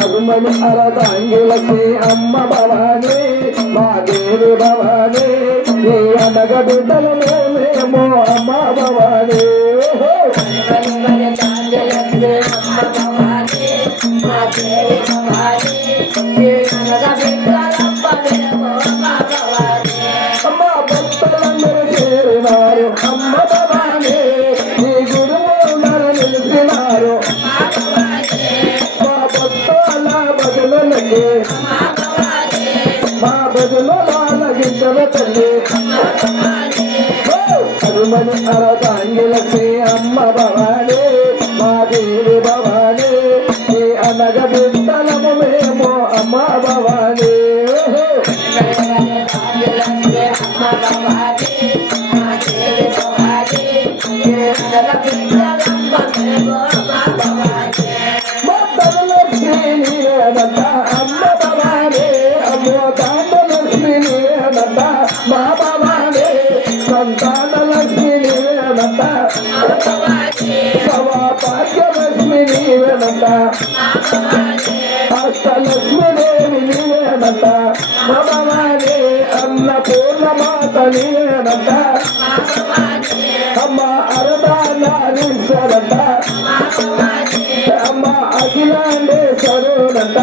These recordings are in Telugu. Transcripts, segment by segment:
అరుమని అరదాంగిలకి అమ్మ భవాని మా దేవి భవాని నీ అనగ బిడ్డలు మేమేమో అమ్మ భవాని అమ్మ భక్తులందరూ చేరినారు అమ్మ భవాని నీ గురువు నిలిచినారు మా భక్తుల బదులకి మా బదులు లాగించవ తల్లి అరుమని అరదాంగిలకి అమ్మ భవాని మా దేవి భవాని నీ అనగ బిడ్డలము మేము అమ్మ భవాని లక్ష్మి నీవేనంట అమ్మ భవాని అమ్మో తాండ లక్ష్మి నీవేనంట మా భవాని సంతాన లక్ష్మి నీవేనంట భాగ్యలక్ష్మి నీవేనంట అష్టలక్ష్మి దేవి నీవేనంట మా భవాని అన్నపూర్ణమాత నీవేనంట అమ్మ అరదానారీశ్వరంట అమ్మ అఖిలాండేశ్వరునంట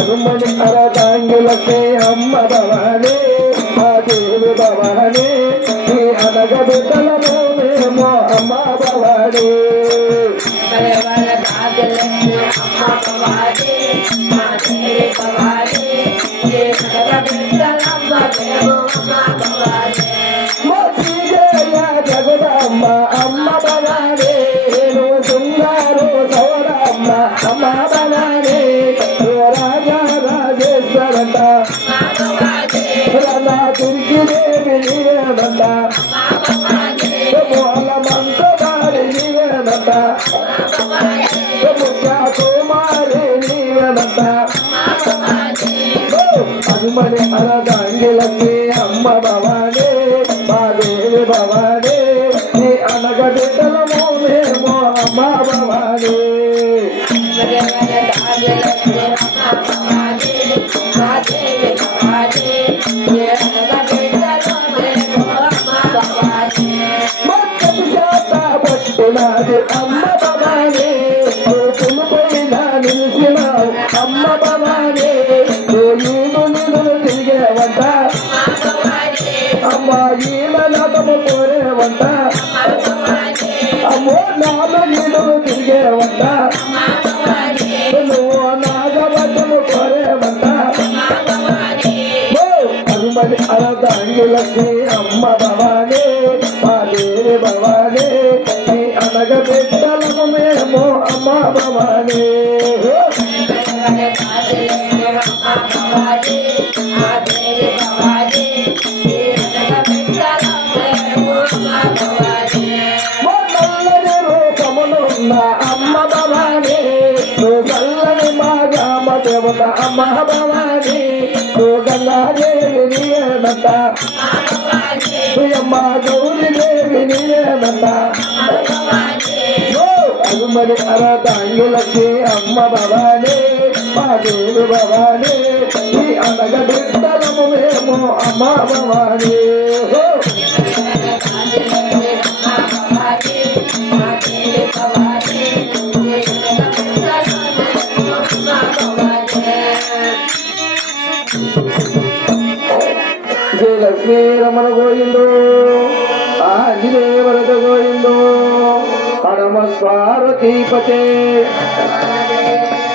అరుమని అరదాంగిలకి అమ్మ భవాని మా దేవి భవాని నీ అనగ బిడ్డలము మేము అమ్మ భవాని జగదమ్మ అమ్మ భవాని నువ్వు సుంగారు సౌరమ్మ అమ్మ భవాని రాజా రాజేశ్వరంట రథ దుర్గిదేవి నీవేనంట మూలమంత వారి నీవేనంట ముఖ్య కుమారి నీవేనంట హనుమని అరదాంగిలకి అమ్మ భవాని మా దేవి భవాని నీ అనగ బిడ్డలము మేము అమ్మ భవాని పట్టినది అమ్మ భవాని తులుపైన నిలిచినావు అమ్మ భవాని ఈను నిధులు తిరిగేవంట అమ్మ ఈల నగము కోరేవంట అమ్మో నాలుగు నిధులు తిరిగేవంట నువ్వు నాగవచము కోరేవంట హనుమని అరదాంగిలకి అమ్మ భవాని మా దేవి భవాని నీ అనగ బిడ్డలము మేము అమ్మ భవాని నల్లని రూపములున్న అమ్మ భవాని నువ్వు చల్లని మా గ్రామ దేవత అమ్మ భవాని నువ్వు గంగాదేవి నీవేనంట అమ్మ గౌరీ దేవి నీవేనంట అరుమని అరదాంగిలకి అమ్మ భవాని మా దేవి భవాని ఈ అనగ బిడ్డలము మేము అమ్మ భవాని జయ లక్ష్మీ రమణ గోయిందో ఆంజనేయవరద గోయిందో పరమ స్వారతీపతే